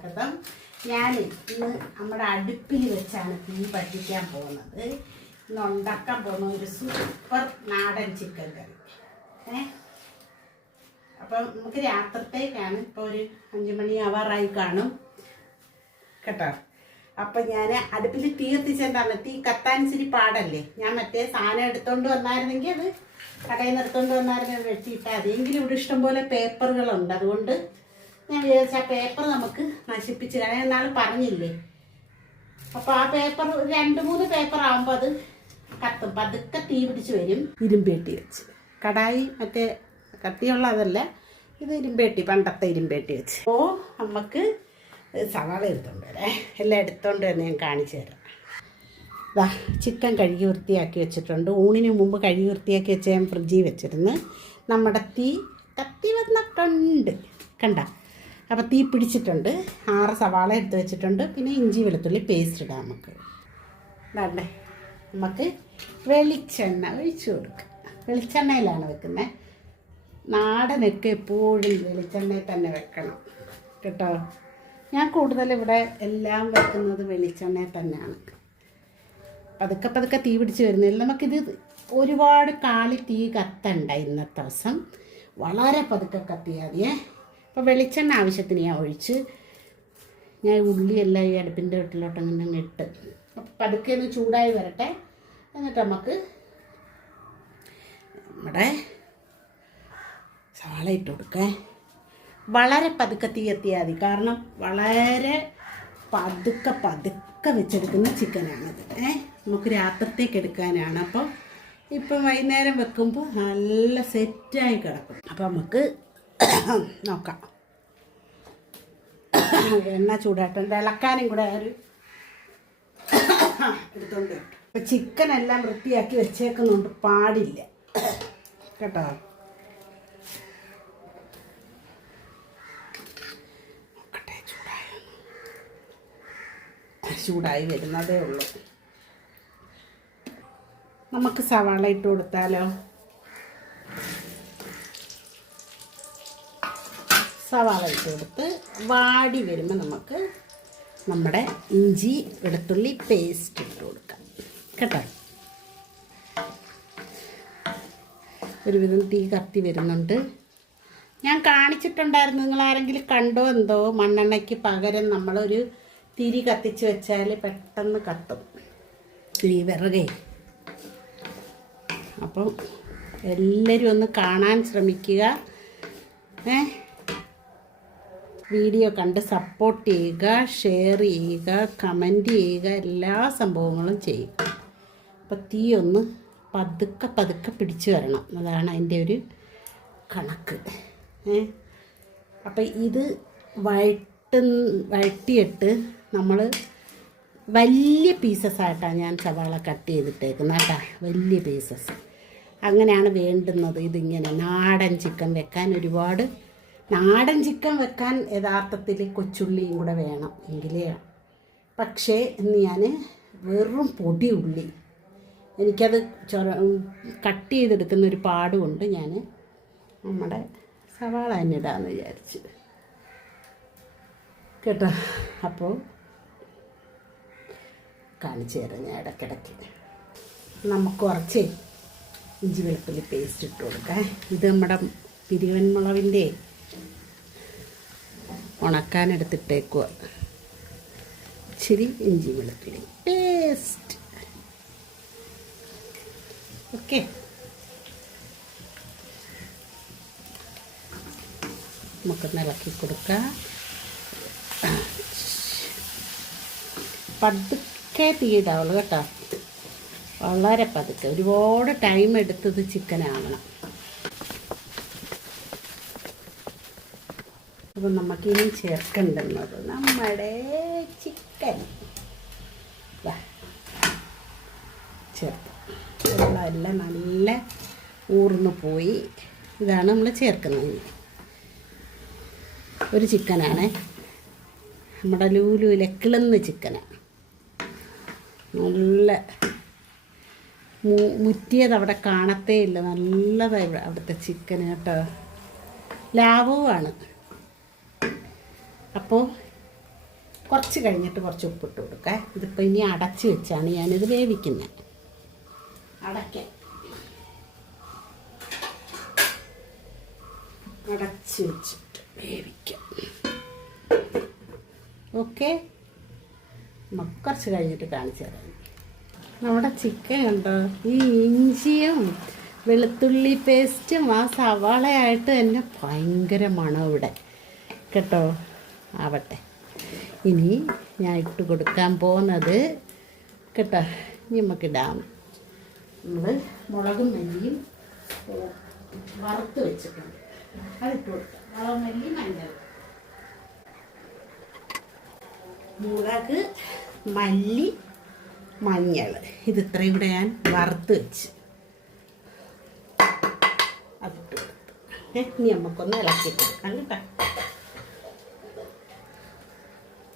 സ്വാഗതം ഞാൻ ഇന്ന് നമ്മുടെ അടുപ്പിൽ വെച്ചാണ് തീ പറ്റിക്കാൻ പോകുന്നത്. ഇന്ന് ഉണ്ടാക്കാൻ പോകുന്ന ഒരു സൂപ്പർ നാടൻ ചിക്കൻ കറി. ഏ? അപ്പം നമുക്ക് രാത്രത്തേക്കാണ് ഇപ്പോൾ ഒരു അഞ്ച് മണി ആവാറായി കാണും. കേട്ടോ? അപ്പം ഞാൻ അടുപ്പിൽ തീ എത്തിച്ചെന്താണ് തീ കത്താൻ ഇച്ചിരി പാടല്ലേ? ഞാൻ മറ്റേ സാധനം എടുത്തോണ്ട് വന്നായിരുന്നെങ്കിൽ അത് കടയിൽ നിന്ന് എടുത്തോണ്ട് വന്നായിരുന്നു വെട്ടിയിട്ടാൽ അതെങ്കിലും ഇവിടെ ഇഷ്ടംപോലെ പേപ്പറുകളുണ്ട്. അതുകൊണ്ട് ഞാൻ വിചാരിച്ച ആ പേപ്പർ നമുക്ക് നശിപ്പിച്ച്. ഞാൻ എന്നാൾ പറഞ്ഞില്ലേ? അപ്പോൾ ആ പേപ്പർ രണ്ട് മൂന്ന് പേപ്പർ ആകുമ്പോൾ അത് കത്തും. പതുക്കെ തീ പിടിച്ച് വരും. ഇരുമ്പേട്ടി വെച്ച്. കടായി മറ്റേ കത്തിയുള്ള അതല്ല ഇത് ഇരുമ്പേട്ടി പണ്ടത്തെ ഇരുമ്പേട്ടി വെച്ച്. അപ്പോ നമുക്ക് സവാള എടുത്തോണ്ട് വരാം. എല്ലാം എടുത്തോണ്ട് തന്നെ ഞാൻ കാണിച്ചു തരാം. ഇതാ ചിക്കൻ കഴുകി വൃത്തിയാക്കി വെച്ചിട്ടുണ്ട്. ഊണിന് മുമ്പ് കഴുകി വൃത്തിയാക്കി വെച്ച് ഞാൻ ഫ്രിഡ്ജിൽ വെച്ചിരുന്ന്. നമ്മുടെ തീ കത്തി വന്നിട്ടുണ്ട്. കണ്ട? അപ്പോൾ തീ പിടിച്ചിട്ടുണ്ട്. ആറ് സവാള എടുത്ത് വെച്ചിട്ടുണ്ട്. പിന്നെ ഇഞ്ചി വെളുത്തുള്ളി പേസ്റ്റ് ഇടാം നമുക്ക്. വേണ്ടേ നമുക്ക് വെളിച്ചെണ്ണ ഒഴിച്ചു കൊടുക്കുക വെളിച്ചെണ്ണയിലാണ് വെക്കുന്നത് നാടനൊക്കെ എപ്പോഴും വെളിച്ചെണ്ണയിൽ തന്നെ വെക്കണം. കേട്ടോ? ഞാൻ കൂടുതൽ ഇവിടെ എല്ലാം വെക്കുന്നത് വെളിച്ചെണ്ണയിൽ തന്നെയാണ്. പതുക്കെ പതുക്കെ തീ പിടിച്ച് വരുന്നില്ല. നമുക്കിത് ഒരുപാട് കാളി തീ കത്തണ്ട ഇന്നത്തെ ദിവസം. വളരെ പതുക്കെ കത്തിയാൽ മതിയേ. അപ്പോൾ വെളിച്ചെണ്ണ ആവശ്യത്തിന് ഞാൻ ഒഴിച്ച് ഞാൻ ഉള്ളിയെല്ലാം ഈ അടുപ്പിന്റെ വീട്ടിലോട്ട് അങ്ങനെ ഇട്ട്. അപ്പോൾ പതുക്കെ ഒന്ന് ചൂടായി വരട്ടെ. എന്നിട്ട് നമുക്ക് നമ്മുടെ സവാള ഇട്ട് കൊടുക്കേ. വളരെ പതുക്കെ തീ എത്തിയാൽ മതി. കാരണം വളരെ പതുക്കെ പതുക്കെ വെച്ചെടുക്കുന്ന ചിക്കനാണത്. ഏ നമുക്ക് രാത്രത്തേക്ക് എടുക്കാനാണ്. അപ്പോൾ ഇപ്പം വൈകുന്നേരം വെക്കുമ്പോൾ നല്ല സെറ്റായി കിടക്കും. അപ്പോൾ നമുക്ക് നോക്കാം. എണ്ണ ചൂടായിട്ടുണ്ട്. ഇളക്കാനും കൂടെ ഒരു എടുത്തോണ്ട് ചിക്കൻ എല്ലാം വൃത്തിയാക്കി വെച്ചേക്കുന്നുണ്ട്. പാടില്ല. കേട്ടോ? ചൂടായി വരുന്നതേ ഉള്ളൂ. നമുക്ക് സവാള ഇട്ട് കൊടുത്താലോ? സവാള ഇട്ട് കൊടുത്ത് വാടി വരുമ്പോൾ നമുക്ക് നമ്മുടെ ഇഞ്ചി വെളുത്തുള്ളി പേസ്റ്റ് ഇട്ട് കൊടുക്കാം. കേട്ടോ? ഒരുവിധം തീ കത്തി വരുന്നുണ്ട്. ഞാൻ കാണിച്ചിട്ടുണ്ടായിരുന്നു. നിങ്ങൾ ആരെങ്കിലും കണ്ടോ എന്തോ? മണ്ണെണ്ണയ്ക്ക് പകരം നമ്മളൊരു തിരി കത്തിച്ച് വെച്ചാൽ പെട്ടെന്ന് കത്തും. ഈ വിറകേ? അപ്പം എല്ലാവരും ഒന്ന് കാണാൻ ശ്രമിക്കുക. ഏ? വീഡിയോ കണ്ട് സപ്പോർട്ട് ചെയ്യുക ഷെയർ ചെയ്യുക കമന്റ് ചെയ്യുക എല്ലാ സംഭവങ്ങളും ചെയ്യുക. അപ്പോൾ തീ ഒന്ന് പതുക്കെ പതുക്കെ പിടിച്ചു വരണം. അതാണ് അതിന്റെ ഒരു കണക്ക്. അപ്പം ഇത് വഴട്ട് വഴട്ടിയിട്ട് നമ്മൾ വലിയ പീസസ് ആയിട്ടാണ് ഞാൻ സവാള കട്ട് ചെയ്തിട്ടേക്കുന്നത് കേട്ടോ. വലിയ പീസസ് അങ്ങനെയാണ് വേണ്ടുന്നത് ഇതിങ്ങനെ. നാടൻ ചിക്കൻ വെക്കാൻ ഒരുപാട് നാടൻ ചിക്കൻ വെക്കാൻ യഥാർത്ഥത്തിൽ കൊച്ചുള്ളിയും കൂടെ വേണം എങ്കിലേ. പക്ഷേ ഇന്ന് ഞാൻ വെറും പൊടി ഉള്ളി. എനിക്കത് ചൊറ കട്ട് ചെയ്തെടുക്കുന്ന ഒരു പാടുകൊണ്ട് ഞാൻ നമ്മുടെ സവാള തന്നെ ഇടാമെന്ന് വിചാരിച്ച്. കേട്ടോ? അപ്പോൾ കാണിച്ചു തരാം ഞാൻ ഇടയ്ക്കിടയ്ക്ക്. നമുക്ക് കുറച്ച് ഇഞ്ചി വെളുത്തുള്ളി പേസ്റ്റ് ഇട്ട് കൊടുക്കാം. ഇത് നമ്മുടെ പിരിവൻ മുളവിന്റെ ഉണക്കാനെടുത്തിട്ടേക്കുക ഇച്ചിരി ഇഞ്ചി വെളുത്തുള്ളി. പേസ്റ്റ്. ഓക്കെ. നമുക്കൊന്ന് ഇളക്കി കൊടുക്കാം. പതുക്കെ തീയിടാവുള്ളൂ കേട്ടോ. വളരെ പതുക്കെ. ഒരുപാട് ടൈം എടുത്തത് ചിക്കൻ ആവണം അപ്പം നമുക്കിനി ചേർക്കേണ്ടുന്നത്. നമ്മുടെ ചിക്കൻ ചേർത്ത്. വെള്ളമെല്ലാം നല്ല ഊർന്നു പോയി. ഇതാണ് നമ്മൾ ചേർക്കുന്നത് ഒരു ചിക്കനാണ് നമ്മുടെ ലൂലുവിലെ കിളന്ന് ചിക്കനാണ് നല്ല മുറ്റിയത് അവിടെ കാണത്തേ ഇല്ല. നല്ലതാണ് അവിടുത്തെ ചിക്കൻ കേട്ടോ. ലാഭവുമാണ് അപ്പോൾ കുറച്ച് കഴിഞ്ഞിട്ട് കുറച്ച് ഉപ്പിട്ട് കൊടുക്കുക ഇതിപ്പോൾ ഇനി അടച്ച് വെച്ചാണ് ഞാനിത് വേവിക്കുന്നത് അടയ്ക്കാൻ അടച്ച് വെച്ചിട്ട് വേവിക്കാം. ഓക്കെ. നമുക്ക് കുറച്ച് കഴിഞ്ഞിട്ട് കാണിച്ചു തരാം. നമ്മുടെ ചിക്കൻ ഉണ്ടോ? ഈ ഇഞ്ചിയും വെളുത്തുള്ളി പേസ്റ്റും ആ സവാളയായിട്ട് തന്നെ ഭയങ്കര മണം ഇവിടെ. കേട്ടോ? ആവട്ടെ. ഇനി ഞാൻ ഇട്ട് കൊടുക്കാൻ പോകുന്നത് കേട്ടോ നമുക്കിടാം നമ്മൾ മുളകും മല്ലിയും വറുത്ത് വെച്ചിട്ടുണ്ട്. അത് ഇട്ട് കൊടുക്കാം. മുളക് മല്ലി മഞ്ഞൾ മുളക് മല്ലി മഞ്ഞൾ. ഇത് ഇത്രയും കൂടെ ഞാൻ വറുത്ത് വെച്ച്. അതിട്ട് കൊടുത്തു. ഇനി നമുക്കൊന്ന് ഇളക്കി കൊടുക്കാം കേട്ടോ.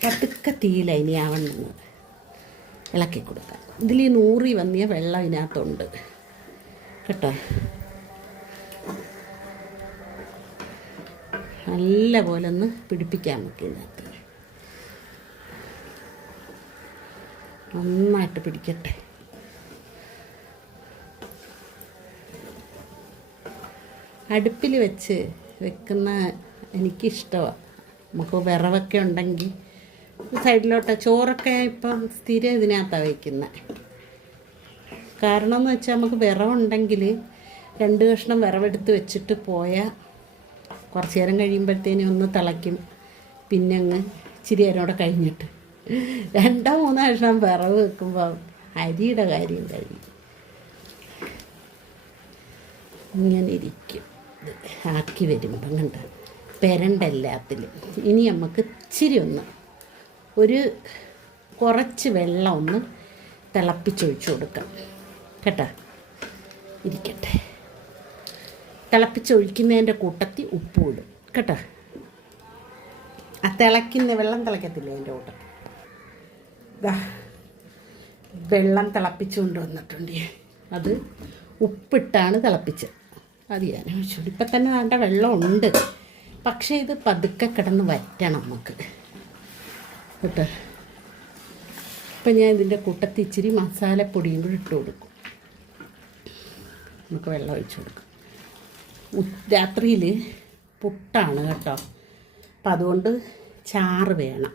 പതുക്കെ തീയില ഇനി ആവണമെന്ന് ഇളക്കി കൊടുക്കാം. ഇതിൽ ഈ നൂറി വന്നിയ വെള്ളം ഇതിനകത്തുണ്ട് കേട്ടോ? നല്ല പോലെ ഒന്ന് പിടിപ്പിക്കാൻ നമുക്ക് ഇതിനകത്ത്. നന്നായിട്ട് പിടിക്കട്ടെ. അടുപ്പിൽ വെച്ച് വെക്കുന്ന എനിക്കിഷ്ടമാണ് നമുക്ക് വിറവൊക്കെ ഉണ്ടെങ്കിൽ സൈഡിലോട്ട് ചോറൊക്കെ ഇപ്പം സ്ഥിരം ഇതിനകത്താണ് വയ്ക്കുന്നത് കാരണം എന്ന് വെച്ചാൽ നമുക്ക് വിറവുണ്ടെങ്കിൽ രണ്ട് കഷ്ണം വിറവെടുത്ത് വെച്ചിട്ട് പോയാൽ കുറച്ച് നേരം കഴിയുമ്പോഴത്തേനും ഒന്ന് തിളയ്ക്കും. പിന്നെ അങ്ങ് ഇച്ചിരി നേരം കഴിഞ്ഞിട്ട്. രണ്ടോ മൂന്നോ കഷ്ണം വിറവ് വെക്കുമ്പോൾ അരിയുടെ കാര്യം കഴിയും. ഇങ്ങനെ ഇരിക്കും. ആക്കി വരുമ്പം കണ്ട? പെരണ്ടല്ലാത്തിൽ ഇനി നമുക്ക് ഇച്ചിരി ഒന്ന് ഒരു കുറച്ച് വെള്ളം ഒന്ന് തിളപ്പിച്ചൊഴിച്ചു കൊടുക്കാം കേട്ടോ? ഇരിക്കട്ടെ. തിളപ്പിച്ചൊഴിക്കുന്നതിന്റെ കൂട്ടത്തിൽ ഉപ്പ് ഇടും. കേട്ടോ? ആ തിളയ്ക്കുന്ന വെള്ളം തിളയ്ക്കത്തില്ല അതിന്റെ കൂട്ടത്തിൽ? വെള്ളം തിളപ്പിച്ചുകൊണ്ട് വന്നിട്ടുണ്ട്. അത് ഉപ്പിട്ടാണ് തിളപ്പിച്ചത്. അത് ഞാൻ ഒഴിച്ചു ഇപ്പം തന്നെ നല്ല വെള്ളമുണ്ട്. പക്ഷേ ഇത് പതുക്കെ കിടന്ന് വറ്റണം നമുക്ക്. കേട്ടോ അപ്പം ഞാൻ ഇതിന്റെ കൂട്ടത്തിൽ ഇച്ചിരി മസാലപ്പൊടിയും കൂടി ഇട്ട് കൊടുക്കും. നമുക്ക് വെള്ളം ഒഴിച്ചു കൊടുക്കും. രാത്രിയിൽ പുട്ടാണ് കേട്ടോ. അപ്പം അതുകൊണ്ട് ചാറ് വേണം.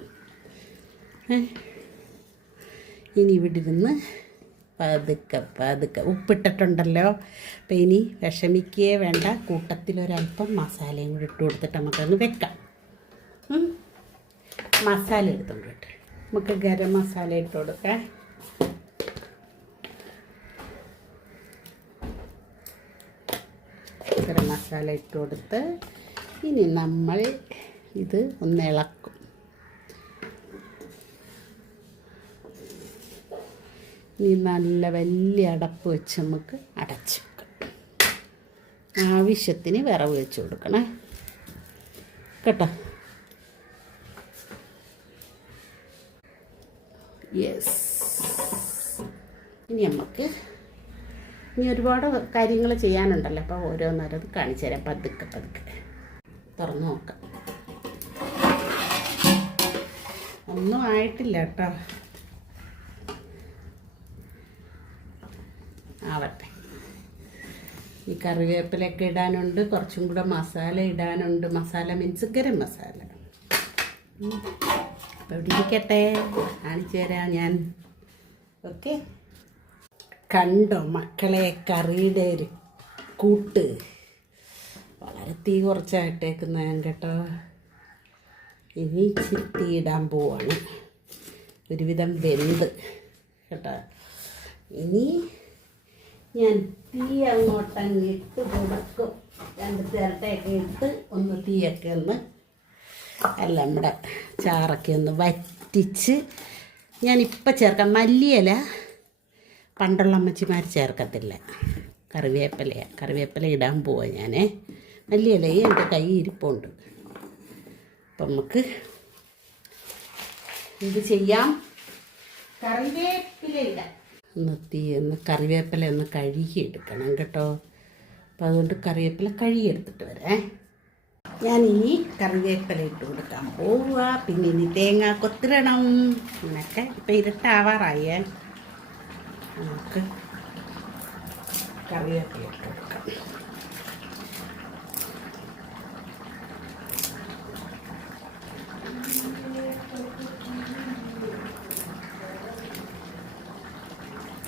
ഇനി ഇവിടെ ഇരുന്ന് പതുക്കെ പതുക്കെ. ഉപ്പിട്ടിട്ടുണ്ടല്ലോ. അപ്പം ഇനി വിഷമിക്കുകയേ വേണ്ട. കൂട്ടത്തിലൊരല്പം മസാലയും കൂടി ഇട്ട് കൊടുത്തിട്ട് നമുക്കൊന്ന് വെക്കാം. മസാല എടുത്തോണ്ട് നമുക്ക് ഗരം മസാല ഇട്ട് കൊടുക്കാം. ഗരം മസാല ഇട്ട് കൊടുത്ത് ഇനി നമ്മൾ ഇത് ഒന്ന് ഇളക്കും. ഇനി നല്ല വലിയ അടപ്പ് വെച്ച് നമുക്ക് അടച്ച് വെക്കാം. ആവശ്യത്തിന് വിറവ് വെച്ച് കൊടുക്കണേ. കേട്ടോ. യെസ് ഇനി നമുക്ക് ഇനി ഒരുപാട് കാര്യങ്ങൾ ചെയ്യാനുണ്ടല്ലോ. അപ്പോൾ ഓരോന്നേരം കാണിച്ചു തരാം. പതുക്കെ പതുക്കെ. തുറന്നു നോക്കാം. ഒന്നും ആയിട്ടില്ല കേട്ടോ. ആവട്ടെ. ഈ കറിവേപ്പിലൊക്കെ ഇടാനുണ്ട്. കുറച്ചും കൂടെ മസാല ഇടാനുണ്ട്. മസാല മീൻസ് ഗരം മസാല. അപ്പോൾ ഇവിടെ ഇരിക്കട്ടെ. കാണിച്ചു തരാം ഞാൻ. ഓക്കെ. കണ്ടോ മക്കളെ കറിയുടെ ഒരു കൂട്ട്. വളരെ തീ കുറച്ചായിട്ടേക്കുന്ന ഞാൻ കേട്ടോ. ഇനി ഇച്ചിരി തീ ഇടാൻ പോവാണ്. ഒരുവിധം വെന്ത് കേട്ടോ. ഇനി ഞാൻ തീ അങ്ങോട്ടങ്ങ് ഇട്ട് കൊടുക്കും. രണ്ട് ചിരട്ടയൊക്കെ ഇട്ട് ഒന്ന് തീയൊക്കെ ഒന്ന് അല്ല നമ്മുടെ ചാറൊക്കെ ഒന്ന് വറ്റിച്ച് ഞാനിപ്പോൾ ചേർക്കാം. മല്ലിയില പണ്ടുള്ള അമ്മച്ചിമാർ ചേർക്കത്തില്ല. കറിവേപ്പിലയാണ് കറിവേപ്പില ഇടാൻ പോവാ ഞാൻ മല്ലിയിലയും എന്റെ കൈ ഇരിപ്പുണ്ട്. അപ്പം നമുക്ക് ഇത് ചെയ്യാം? കറിവേപ്പില ഇടാം. ഒന്ന് തീ ഒന്ന് കറിവേപ്പില ഒന്ന് കഴുകി എടുക്കണം കേട്ടോ. അപ്പം അതുകൊണ്ട് കറിവേപ്പില കഴുകി എടുത്തിട്ട് വരാം. ഞാൻ ഇനി കറിവേപ്പില ഇട്ട് കൊടുക്കാൻ പോവുക പിന്നെ ഇനി തേങ്ങ കൊത്തിരണം എന്നൊക്കെ ഇപ്പം ഇരുട്ടാവാറായേ. നമുക്ക് കറിവേപ്പില ഇട്ട് കൊടുക്കാം.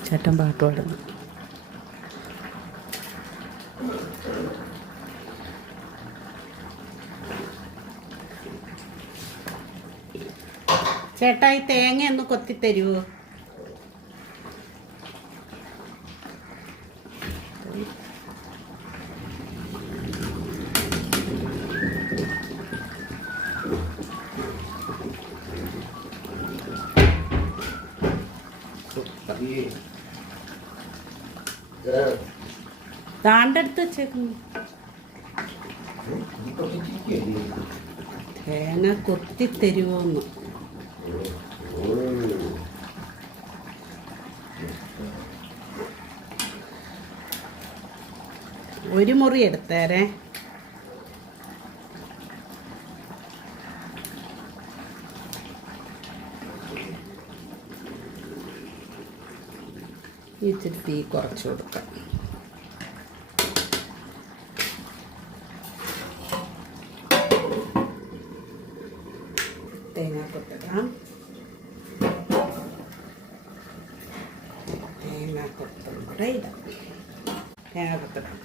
ചേട്ടൻ പാട്ട് പാടുന്നു. ചേട്ടാ ഈ തേങ്ങ ഒന്ന് കൊത്തി തരുമോ താണ്ടെടുത്ത് വെച്ചേക്കുന്നു. തേങ്ങ കൊത്തി ഒരു മുറി എടുത്തേരെ. ഇച്ചിരി തീ കുറച്ച് കൊടുക്കാം. തേങ്ങാക്കൊത്തിടാം തേങ്ങാക്കൊത്തും കൂടെ ഇടാം. തേങ്ങാക്കൊത്തിടാം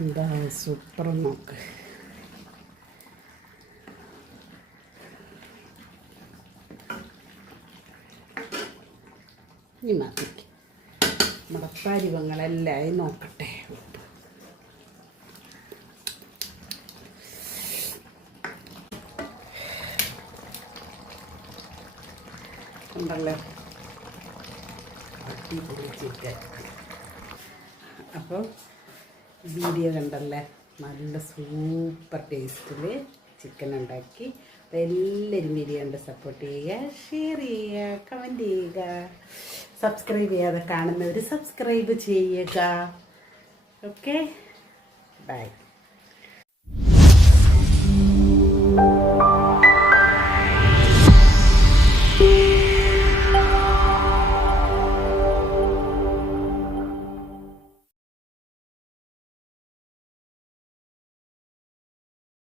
എന്താ സൂപ്പർ നോക്ക്. ഇനി മതിക്ക്. നമ്മുടെ നോക്കട്ടെ. ഉണ്ടല്ലോ? അടിപൊളി അപ്പോൾ വീഡിയോ കണ്ടല്ലേ? നല്ല സൂപ്പർ ടേസ്റ്റിൽ ചിക്കൻ ഉണ്ടാക്കി. അപ്പോൾ എല്ലാവരും വീഡിയോ കണ്ട് സപ്പോർട്ട് ചെയ്യുക ഷെയർ ചെയ്യുക കമന്റ് ചെയ്യുക. സബ്സ്ക്രൈബ് ചെയ്യാതെ കാണുന്നവർ സബ്സ്ക്രൈബ് ചെയ്യുക. Okay bye